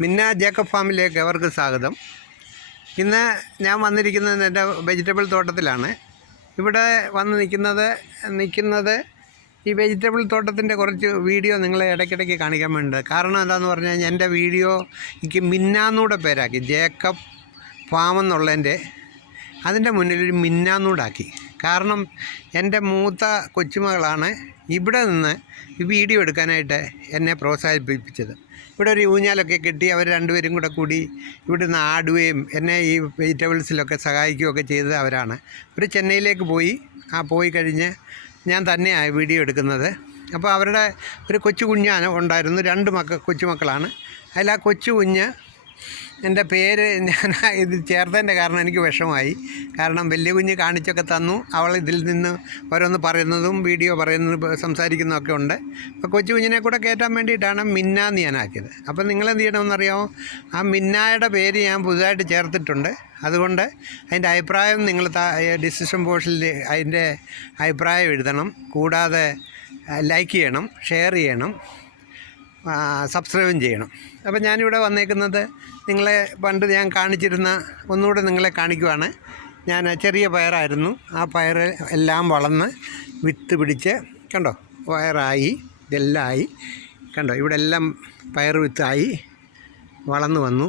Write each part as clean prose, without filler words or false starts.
മിന്ന ജേക്കബ് ഫാമിലേക്ക് അവർക്ക് സ്വാഗതം. ഇന്ന് ഞാൻ വന്നിരിക്കുന്നത് എൻ്റെ വെജിറ്റബിൾ തോട്ടത്തിലാണ്. ഇവിടെ വന്ന് നിൽക്കുന്നത് ഈ വെജിറ്റബിൾ തോട്ടത്തിൻ്റെ കുറച്ച് വീഡിയോ നിങ്ങളെ ഇടയ്ക്കിടയ്ക്ക് കാണിക്കാൻ വേണ്ടിയിട്ട്. കാരണം എന്താണെന്ന് പറഞ്ഞു കഴിഞ്ഞാൽ എൻ്റെ വീഡിയോയ്ക്ക് മിന്നാന്നൂടെ പേരാക്കി, ജേക്കബ് ഫാം എന്നുള്ളതിൻ്റെ അതിൻ്റെ മുന്നിലൊരു മിന്നാന്നൂടാക്കി. കാരണം എൻ്റെ മൂത്ത കൊച്ചുമകളാണ് ഇവിടെ നിന്ന് ഈ വീഡിയോ എടുക്കാനായിട്ട് എന്നെ പ്രോത്സാഹിപ്പിച്ചത്. ഇവിടെ ഒരു ഊഞ്ഞാലൊക്കെ കെട്ടി അവർ രണ്ടുപേരും കൂടി ഇവിടെ നിന്ന് ആടുകയും എന്നെ ഈ വെജിറ്റബിൾസിലൊക്കെ സഹായിക്കുകയൊക്കെ ചെയ്തത് അവരാണ്. ഒരു ചെന്നൈയിലേക്ക് പോയി കഴിഞ്ഞ് ഞാൻ തന്നെയാണ് വീഡിയോ എടുക്കുന്നത്. അപ്പോൾ അവരുടെ ഒരു കൊച്ചു കുഞ്ഞാണ് ഉണ്ടായിരുന്നു, 2 കൊച്ചുമക്കളാണ്. അതിൽ ആ കൊച്ചു കുഞ്ഞ് എൻ്റെ പേര് ഞാൻ ഇത് ചേർത്തതിൻ്റെ കാരണം എനിക്ക് വിഷമമായി. കാരണം വലിയ കുഞ്ഞ് കാണിച്ചൊക്കെ തന്നു, അവൾ ഇതിൽ നിന്ന് ഓരോന്ന് പറയുന്നതും വീഡിയോ പറയുന്നതും സംസാരിക്കുന്നതൊക്കെ ഉണ്ട്. അപ്പോൾ കൊച്ചു കുഞ്ഞിനെ കൂടെ കയറ്റാൻ വേണ്ടിയിട്ടാണ് മിന്നാന്ന് ഞാനാക്കിയത്. അപ്പോൾ നിങ്ങളെന്ത് ചെയ്യണമെന്നറിയാമോ, ആ മിന്നായുടെ പേര് ഞാൻ പുതുതായിട്ട് ചേർത്തിട്ടുണ്ട്. അതുകൊണ്ട് അതിൻ്റെ അഭിപ്രായം നിങ്ങൾ ഡിസ്ക്രിപ്ഷൻ ബോക്സിൽ അതിൻ്റെ അഭിപ്രായം എഴുതണം. കൂടാതെ ലൈക്ക് ചെയ്യണം, ഷെയർ ചെയ്യണം, സബ്സ്ക്രൈബും ചെയ്യണം. അപ്പോൾ ഞാനിവിടെ വന്നേക്കുന്നത് നിങ്ങളെ പണ്ട് ഞാൻ കാണിച്ചിരുന്ന ഒന്നുകൂടെ നിങ്ങളെ കാണിക്കുവാണ്. ഞാൻ ചെറിയ പയറായിരുന്നു, ആ പയർ എല്ലാം വളർന്ന് വിത്ത് പിടിച്ച് കണ്ടോ, പയറായി, ഇതെല്ലാം ആയി കണ്ടോ, ഇവിടെ എല്ലാം പയർ വിത്തായി വളർന്നു വന്നു.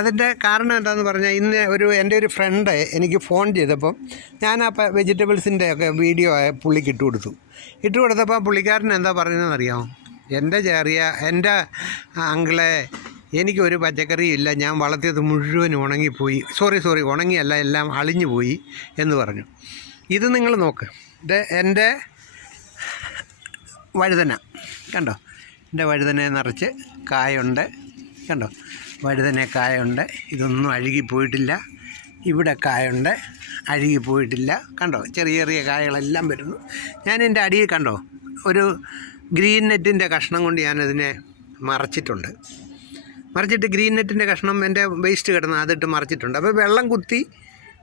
അതിൻ്റെ കാരണം എന്താണെന്ന് പറഞ്ഞാൽ ഇന്ന് എൻ്റെ ഒരു ഫ്രണ്ട് എനിക്ക് ഫോൺ ചെയ്തപ്പം ഞാൻ ആ വെജിറ്റബിൾസിൻ്റെ ഒക്കെ വീഡിയോ പുള്ളിക്ക് ഇട്ട് കൊടുത്തപ്പോൾ പുള്ളിക്കാരൻ എന്താ പറഞ്ഞതെന്നറിയാമോ, എൻ്റെ അങ്കിളെ എനിക്കൊരു പച്ചക്കറിയും ഇല്ല, ഞാൻ വളർത്തിയത് മുഴുവൻ ഉണങ്ങിപ്പോയി, സോറി ഉണങ്ങിയല്ല, എല്ലാം അളിഞ്ഞു പോയി എന്ന് പറഞ്ഞു. ഇത് നിങ്ങൾ നോക്ക്, ഇത് എൻ്റെ വഴുതന കണ്ടോ, എൻ്റെ വഴുതന നിറച്ച് കായുണ്ട് കണ്ടോ, വഴുതന കായുണ്ട്, ഇതൊന്നും അഴുകിപ്പോയിട്ടില്ല. ഇവിടെ കായുണ്ട്, അഴുകിപ്പോയിട്ടില്ല കണ്ടോ, ചെറിയ ചെറിയ കായകളെല്ലാം വരുന്നു. ഞാൻ എൻ്റെ അടിയിൽ കണ്ടോ ഒരു ഗ്രീൻ നെറ്റിൻ്റെ കഷ്ണം കൊണ്ട് ഞാനതിനെ മറച്ചിട്ട് ഗ്രീൻ നെറ്റിൻ്റെ കഷ്ണം എൻ്റെ വേസ്റ്റ് കിടന്ന് അതിട്ട് മറച്ചിട്ടുണ്ട്. അപ്പോൾ വെള്ളം കുത്തി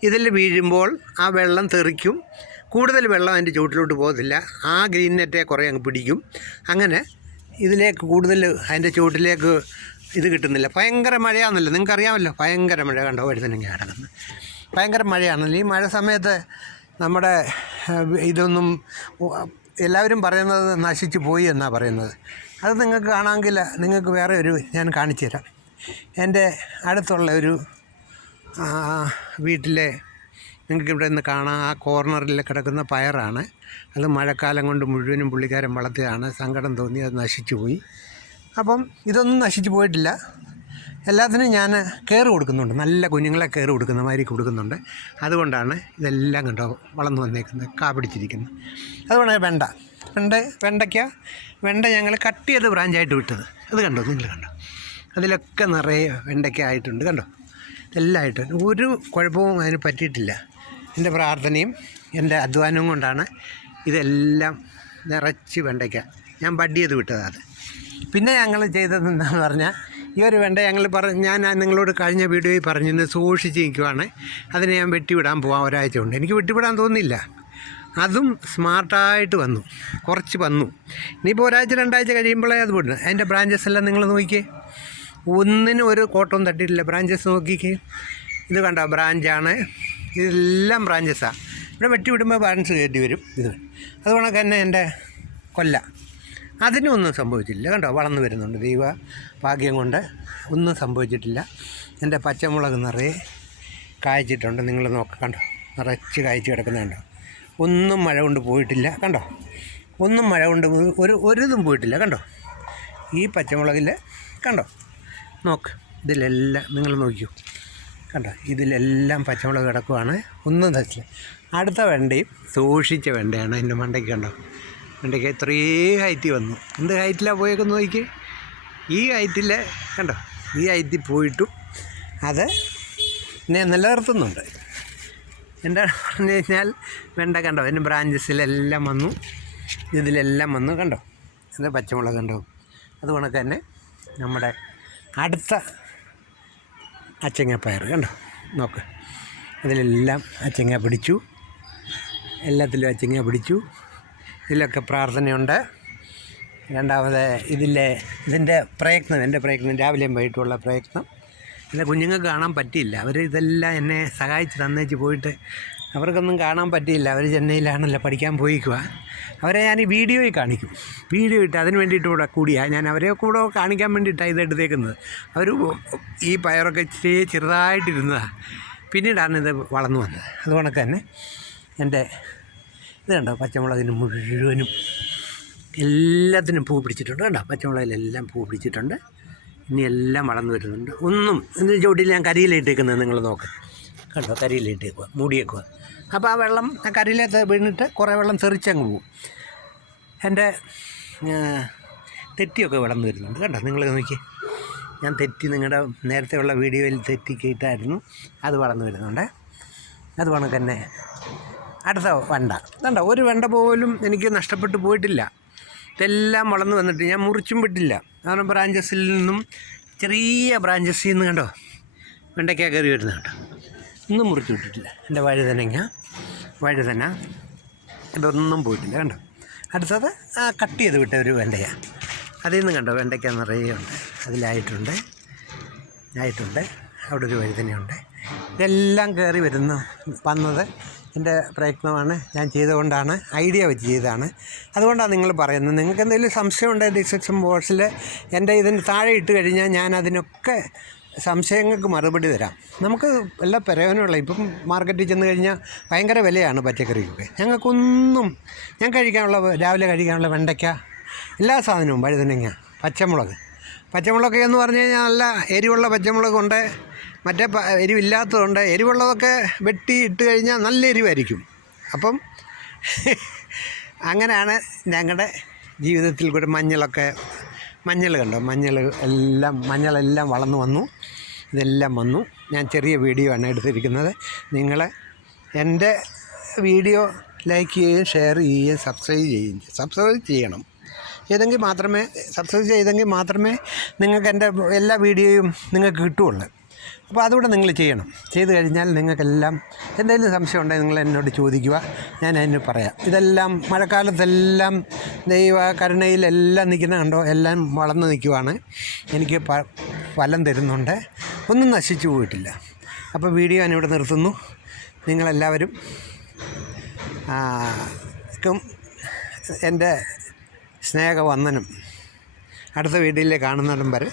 ഇതിൽ വീഴുമ്പോൾ ആ വെള്ളം തെറിക്കും, കൂടുതൽ വെള്ളം അതിൻ്റെ ചുവട്ടിലോട്ട് പോകത്തില്ല, ആ ഗ്രീൻ നെറ്റെ കുറേ അങ്ങ് പിടിക്കും. അങ്ങനെ ഇതിലേക്ക് കൂടുതൽ അതിൻ്റെ ചുവട്ടിലേക്ക് ഇത് കിട്ടുന്നില്ല. ഭയങ്കര മഴയാണെന്നല്ലോ, നിങ്ങൾക്കറിയാമല്ലോ, ഭയങ്കര മഴ കണ്ടോ, വഴുതനങ്ങ കിടക്കുന്നത് ഭയങ്കര മഴയാണല്ലോ. ഈ മഴ സമയത്ത് നമ്മുടെ ഇതൊന്നും എല്ലാവരും പറയുന്നത് നശിച്ചു പോയി എന്നാണ് പറയുന്നത്. അത് നിങ്ങൾക്ക് കാണാമെങ്കിൽ നിങ്ങൾക്ക് വേറെ ഞാൻ കാണിച്ചു തരാം. എൻ്റെ അടുത്തുള്ള ഒരു വീട്ടിലെ നിങ്ങൾക്ക് ഇവിടെ നിന്ന് കാണാം, ആ കോർണറിൽ കിടക്കുന്ന പയറാണ്. അത് മഴക്കാലം കൊണ്ട് മുഴുവനും പുള്ളിക്കാരൻ വളർത്തിയതാണ്. സങ്കടം തോന്നി അത് നശിച്ചു പോയി. അപ്പം ഇതൊന്നും നശിച്ചു പോയിട്ടില്ല, എല്ലാത്തിനും ഞാൻ കെയർ കൊടുക്കുന്നുണ്ട്, നല്ല കുഞ്ഞുങ്ങളെ കെയർ കൊടുക്കുന്ന മാതിരി കൊടുക്കുന്നുണ്ട്. അതുകൊണ്ടാണ് ഇതെല്ലാം കണ്ടോ വളർന്നു വന്നേക്കുന്നത്, കാ പിടിച്ചിരിക്കുന്നത്. അതുകൊണ്ടാണ് വെണ്ട ഞങ്ങൾ കട്ട് ചെയ്ത് ബ്രാഞ്ചായിട്ട് വിട്ടത്. അത് കണ്ടോ, നിങ്ങൾ കണ്ടോ, അതിലൊക്കെ നിറയെ വെണ്ടയ്ക്ക ആയിട്ടുണ്ട് കണ്ടോ, എല്ലാം ആയിട്ടുണ്ട്. ഒരു കുഴപ്പവും അതിന് പറ്റിയിട്ടില്ല. എൻ്റെ പ്രാർത്ഥനയും എൻ്റെ അധ്വാനവും കൊണ്ടാണ് ഇതെല്ലാം നിറച്ച് വെണ്ടയ്ക്ക ഞാൻ ബഡ് ചെയ്ത് വിട്ടതാണ്. പിന്നെ ഞങ്ങൾ ചെയ്തത് എന്താണെന്ന് പറഞ്ഞാൽ, ഈ ഒരു വെണ്ട ഞാൻ നിങ്ങളോട് കഴിഞ്ഞ വീഡിയോയിൽ പറഞ്ഞിരുന്നു സൂക്ഷിച്ച് നിൽക്കുവാണ്. അതിനെ ഞാൻ വെട്ടിവിടാൻ പോകാൻ ഒരാഴ്ച കൊണ്ട്. എനിക്ക് വെട്ടിവിടാൻ തോന്നുന്നില്ല, അതും സ്മാർട്ടായിട്ട് കുറച്ച് വന്നു. ഇനിയിപ്പോൾ ഒരാഴ്ച 2 ആഴ്ച കഴിയുമ്പോഴേ അത് വിടുന്നു. അതിൻ്റെ ബ്രാഞ്ചസ് എല്ലാം നിങ്ങൾ നോക്കിക്കേ, ഒന്നിനും ഒരു കോട്ടവും തട്ടിയിട്ടില്ല. ബ്രാഞ്ചസ് നോക്കിക്കേ, ഇത് കണ്ടോ ബ്രാഞ്ചാണ്, ഇതെല്ലാം ബ്രാഞ്ചസാണ്. ഇവിടെ വെട്ടിവിടുമ്പോൾ ബ്രാഞ്ച് കയറ്റി വരും. അതുകൊണ്ട് തന്നെ എൻ്റെ കൊല്ല അതിനൊന്നും സംഭവിച്ചില്ല കണ്ടോ, വളർന്നു വരുന്നുണ്ട്. ദൈവ ഭാഗ്യം കൊണ്ട് ഒന്നും സംഭവിച്ചിട്ടില്ല. എൻ്റെ പച്ചമുളക് നിറയെ കായ്ച്ചിട്ടുണ്ട്, നിങ്ങൾ കണ്ടോ, നിറച്ച് കായ്ച്ച് കിടക്കുന്നുണ്ടോ. ഒന്നും മഴ കൊണ്ട് പോയിട്ടില്ല കണ്ടോ, ഒന്നും മഴ കൊണ്ട് ഒരിതും പോയിട്ടില്ല കണ്ടോ. ഈ പച്ചമുളകിൽ കണ്ടോ, ഇതിലെല്ലാം നിങ്ങൾ നോക്കിയോ കണ്ടോ, ഇതിലെല്ലാം പച്ചമുളക് കിടക്കുവാണ്, ഒന്നും തച്ചില്ല. അടുത്ത വെണ്ടയും സൂക്ഷിച്ച വെണ്ടയാണ്. എൻ്റെ മണ്ടയ്ക്ക് കണ്ടോ, വെണ്ടയ്ക്ക് ഇത്രയും ഹൈറ്റ് വന്നു. എന്ത് ഹൈറ്റിലാണ് പോയേക്കെന്ന് നോക്കി, ഈ ഹൈറ്റിൽ കണ്ടോ, ഈ ഹൈറ്റിൽ പോയിട്ടും അത് എന്നെ നിലനിർത്തുന്നുണ്ട്. എന്താണ് പറഞ്ഞു കഴിഞ്ഞാൽ, വെണ്ട കണ്ടോ, അതിൻ്റെ ബ്രാഞ്ചസിലെല്ലാം വന്നു, ഇതിലെല്ലാം വന്നു കണ്ടോ, ഇത് പച്ചമുളക് കണ്ടോ. അതുകൊണ്ട് തന്നെ നമ്മുടെ അടുത്ത അച്ചങ്ങപ്പയർ കണ്ടോ, അതിലെല്ലാം അച്ചങ്ങ പിടിച്ചു, എല്ലാത്തിലും അച്ചങ്ങ പിടിച്ചു. ഇതിലൊക്കെ പ്രാർത്ഥനയുണ്ട്. രണ്ടാമത് ഇതിൻ്റെ പ്രയത്നം, എൻ്റെ പ്രയത്നം, രാവിലെയും വൈകിട്ടുള്ള പ്രയത്നം എൻ്റെ കുഞ്ഞുങ്ങൾക്ക് കാണാൻ പറ്റിയില്ല. അവർ ഇതെല്ലാം എന്നെ സഹായിച്ച് തന്നേച്ച് പോയിട്ട് അവർക്കൊന്നും കാണാൻ പറ്റിയില്ല. അവർ ചെന്നൈയിലാണല്ലോ പഠിക്കാൻ പോയിക്കുക. അവരെ ഞാൻ ഈ വീഡിയോയിൽ കാണിക്കും. വീഡിയോ ഇട്ട് അതിന് വേണ്ടിയിട്ട് കൂടെ കൂടിയാണ് ഞാൻ അവരെ കൂടെ കാണിക്കാൻ വേണ്ടിയിട്ടാണ് ഇതെടുത്തേക്കുന്നത്. അവർ ഈ പയറൊക്കെ ചെറുതായിട്ടിരുന്നതാണ്. പിന്നീടാണ് ഇത് വളർന്നു വന്നത്. അതുകൊണ്ടൊക്കെ തന്നെ എൻ്റെ ഇത് കണ്ടോ, പച്ചമുളകിന് മുഴുവനും എല്ലാത്തിനും പൂ പിടിച്ചിട്ടുണ്ട്. കണ്ടോ, പച്ചമുളകിലെല്ലാം പൂ പിടിച്ചിട്ടുണ്ട്. ഇനി എല്ലാം വളർന്നു വരുന്നുണ്ട്. ഒന്നും ഇതിൻ്റെ ചുവട്ടിൽ ഞാൻ കരിയിലിട്ടേക്കുന്നത് നിങ്ങൾ നോക്ക്. കണ്ടോ, കരിയിലിട്ടേക്കുക, മൂടിയേക്കുക. അപ്പോൾ ആ വെള്ളം കരിയിലേക്ക് വീണിട്ട് കുറേ വെള്ളം തെറിച്ചങ്ങ് പോവും. എൻ്റെ തെറ്റിയൊക്കെ വളർന്നു വരുന്നുണ്ട്. കണ്ടോ, നിങ്ങൾ നോക്കി, ഞാൻ തെറ്റി നിങ്ങളുടെ നേരത്തെയുള്ള വീഡിയോയിൽ തെറ്റിക്കിട്ടായിരുന്നു. അത് വളർന്നു വരുന്നുണ്ട്. അത് കണക്ക് തന്നെ അടുത്ത വെണ്ട. കണ്ടോ, ഒരു വെണ്ട പോലും എനിക്ക് നഷ്ടപ്പെട്ടു പോയിട്ടില്ല. ഇതെല്ലാം വളർന്നു വന്നിട്ട് ഞാൻ മുറിച്ചും വിട്ടില്ല. കാരണം ബ്രാഞ്ചസിൽ നിന്നും ചെറിയ ബ്രാഞ്ചസിൽ നിന്ന് കണ്ടോ വെണ്ടയ്ക്ക കയറി വരുന്നത് കേട്ടോ. ഒന്നും മുറിച്ച് വിട്ടിട്ടില്ല. എൻ്റെ വഴുതന ഇതൊന്നും പോയിട്ടില്ല. കണ്ടോ, അടുത്തത് കട്ട് ചെയ്ത് വിട്ട ഒരു വെണ്ടയാണ്. അതിൽ നിന്ന് കണ്ടോ വെണ്ടയ്ക്ക നിറയെ ഉണ്ട്. അതിലായിട്ടുണ്ട്. അവിടെ ഒരു വഴുതനയുണ്ട്. ഇതെല്ലാം കയറി വന്നത് എൻ്റെ പ്രയത്നമാണ്. ഞാൻ ചെയ്തുകൊണ്ടാണ്, ഐഡിയ വെച്ച് ചെയ്തതാണ്. അതുകൊണ്ടാണ് നിങ്ങൾ പറയുന്നത്. നിങ്ങൾക്ക് എന്തെങ്കിലും സംശയം ഉണ്ടെങ്കിൽ ഡിസ്ക്രിപ്ഷൻ ബോക്സിൽ എൻ്റെ ഇതിന് താഴെ ഇട്ട് കഴിഞ്ഞാൽ ഞാൻ അതിനൊക്കെ സംശയങ്ങൾക്ക് മറുപടി തരാം. നമുക്ക് വല്ല പ്രയോജനമുള്ള, ഇപ്പം മാർക്കറ്റിൽ ചെന്ന് കഴിഞ്ഞാൽ ഭയങ്കര വിലയാണ് പച്ചക്കറിക്കൊക്കെ. ഞങ്ങൾക്കൊന്നും, ഞാൻ രാവിലെ കഴിക്കാനുള്ള വെണ്ടയ്ക്ക, എല്ലാ സാധനവും, വഴുതനങ്ങ, പച്ചമുളക് എന്ന് പറഞ്ഞു കഴിഞ്ഞാൽ നല്ല എരിവുള്ള പച്ചമുളകുണ്ട്, മറ്റേ എരിവില്ലാത്തതുണ്ട്. എരിവുള്ളതൊക്കെ വെട്ടി ഇട്ട് കഴിഞ്ഞാൽ നല്ല എരിവായിരിക്കും. അപ്പം അങ്ങനെയാണ് ഞങ്ങളുടെ ജീവിതത്തിൽ കൂടെ മഞ്ഞൾ കണ്ടോ, മഞ്ഞളെല്ലാം വളർന്നു വന്നു. ഇതെല്ലാം വന്നു. ഞാൻ ചെറിയ വീഡിയോ ആണ് എടുത്തിരിക്കുന്നത്. നിങ്ങൾ എൻ്റെ വീഡിയോ ലൈക്ക് ചെയ്യുകയും ഷെയർ ചെയ്യുകയും സബ്സ്ക്രൈബ് ചെയ്യണം. സബ്സ്ക്രൈബ് ചെയ്തെങ്കിൽ മാത്രമേ നിങ്ങൾക്ക് എൻ്റെ എല്ലാ വീഡിയോയും നിങ്ങൾക്ക് കിട്ടുകയുള്ളൂ. അപ്പോൾ അതുകൂടെ നിങ്ങൾ ചെയ്യണം. ചെയ്ത് കഴിഞ്ഞാൽ നിങ്ങൾക്കെല്ലാം എന്തെങ്കിലും സംശയം ഉണ്ടെങ്കിൽ നിങ്ങൾ എന്നോട് ചോദിക്കുക, ഞാൻ അതിന് പറയാം. ഇതെല്ലാം മഴക്കാലത്തെല്ലാം ദൈവ കരുണയിലെല്ലാം നിൽക്കുന്ന കണ്ടോ, എല്ലാം വളർന്നു നിൽക്കുവാണ്. എനിക്ക് ഫലം തരുന്നുണ്ട്. ഒന്നും നശിച്ചു പോയിട്ടില്ല. അപ്പോൾ വീഡിയോ ഞാനിവിടെ നിർത്തുന്നു. നിങ്ങളെല്ലാവരും എൻ്റെ സ്നേഹവന്ദനം. അടുത്ത വീഡിയോയിൽ കാണുന്നിടം വരെ